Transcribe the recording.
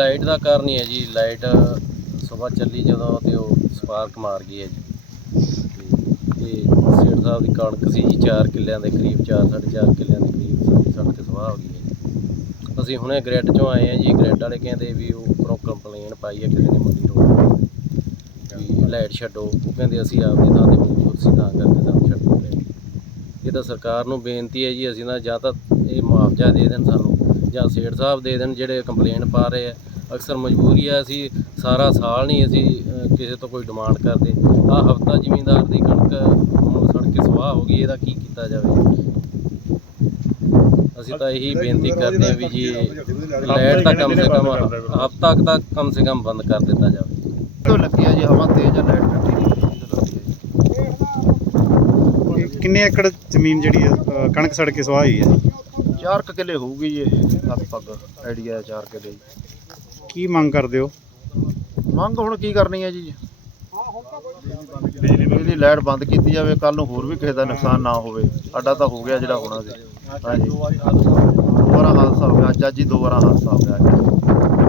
Light ਦਾ ਕਾਰਨ ਹੀ ਹੈ ਜੀ, ਲਾਈਟ ਸਵੇਰ ਚੱਲੀ ਜਦੋਂ ਤੇ ਉਹ ਸਪਾਰਕ ਮਾਰ ਗਈ ਹੈ ਜੀ। ਤੇ ਇਹ ਸੇਠ ਸਾਹਿਬ ਦੀ ਕਣਕ ਸੀ ਜੀ 4 ਕਿੱਲਿਆਂ ਦੇ ਕਰੀਬ 4 4.5 ਕਿੱਲਿਆਂ ਦੇ ਕਰੀਬ ਸਾਡੀ ਸੜਕ ਤੇ ਸਵਾਹ ਹੋ ਗਈ ਹੈ ਜੀ। ਅਸੀਂ ਹੁਣੇ ਗ੍ਰਿਡ ਚੋਂ ਆਏ ਆ ਜੀ ਗ੍ਰਿਡ ਵਾਲੇ ਕਹਿੰਦੇ ਵੀ ਉਹ ਉੱਪਰੋਂ ਕੰਪਲੇਨ ਪਾਈ ਹੈ ਕਿਸੇ ਨੇ ਮੰਡੀ ਰੋਡ ਵੀ ਲਾਈਟ ਛੱਡੋ, ਉਹ ਕਹਿੰਦੇ ਅਸੀਂ ਆਪਦੀ ਥਾਂ ਤੇ ਮੌਜੂਦ ਸੀ ਤਾਂ ਕਰਕੇ ਸਾਨੂੰ ਛੱਡੋ ਲਾਈਟ ਇਹ ਤਾਂ ਸਰਕਾਰ ਨੂੰ ਬੇਨਤੀ ਹੈ ਜੀ, ਅਸੀਂ ਤਾਂ ਜਾਂ ਤਾਂ ਇਹ ਮੁਆਵਜ਼ਾ ਦੇ ਦੇਣ ਸਾਨੂੰ, ਜਾਂ ਸੇਠ ਸਾਹਿਬ ਦੇ ਦੇਣ ਜਿਹੜੇ ਕੰਪਲੇਨ ਪਾ ਰਹੇ ਆ ਅਕਸਰ ਮਜਬੂਰੀ ਆ ਅਸੀਂ ਸਾਰਾ ਸਾਲ ਨਹੀਂ ਅਸੀਂ ਕਿਸੇ ਤੋਂ ਕੋਈ ਡਿਮਾਂਡ ਕਰਦੇ। ਆ ਹਫਤਾ ਜ਼ਿਮੀਂਦਾਰ ਦੀ ਕਣਕ ਹੁਣ ਸੜ ਕੇ ਸਵਾਹ ਹੋ ਗਈ ਇਹਦਾ ਕੀ ਕੀਤਾ ਜਾਵੇ? ਅਸੀਂ ਤਾਂ ਇਹੀ ਬੇਨਤੀ ਕਰਦੇ ਹਾਂ ਵੀ ਜੀ ਲਾਈਟ ਤਾਂ ਕਮ ਸੇ ਕਮ ਹਫਤਾ ਕੁ ਤਾਂ ਕਮ ਸੇ ਕਮ ਬੰਦ ਕਰ ਦਿੱਤਾ ਜਾਵੇ। ਤੋਂ ਲੱਗੀ ਆ ਜੀ ਹਵਾ ਤੇਜ਼ ਆ ਲਾਈਟ ਕੱਟੀ ਦੀ ਕਿੰਨੇ ਏਕੜ ਜ਼ਮੀਨ ਜਿਹੜੀ ਹੈ ਅ, ਕਣਕ ਸੜ ਕੇ ਸਵਾਹ ਹੈ ਜੀ? ਆ ਚਾਰ ਕੁ ਕਿੱਲੇ ਹੋਊਗੀ ਜੀ ਇਹ ਲਗਭਗ ਆਈਡੀਆ ਚਾਰ ਕਿੱਲੇ। ਕੀ ਮੰਗ ਕਰਦੇ ਹੋ? ਮੰਗ ਹੁਣ ਕੀ ਕਰਨੀ ਹੈ ਜੀ? ਬਿਜਲੀ ਲਾਈਟ ਬੰਦ ਕੀਤੀ ਜਾਵੇ ਕੱਲ ਨੂੰ ਹੋਰ ਵੀ ਕਿਸੇ ਦਾ ਨੁਕਸਾਨ ਨਾ ਹੋਵੇ। ਸਾਡਾ ਤਾਂ ਹੋ ਗਿਆ ਜਿਹੜਾ ਹੋਣਾ ਸੀ। ਹਾਂਜੀ। ਦੋ ਵਾਰਾ ਹਾਦਸਾ ਹੋ ਗਿਆ, ਅੱਜ ਅੱਜ ਹੀ ਦੋ ਵਾਰਾ ਹਾਦਸਾ ਹੋ ਗਿਆ।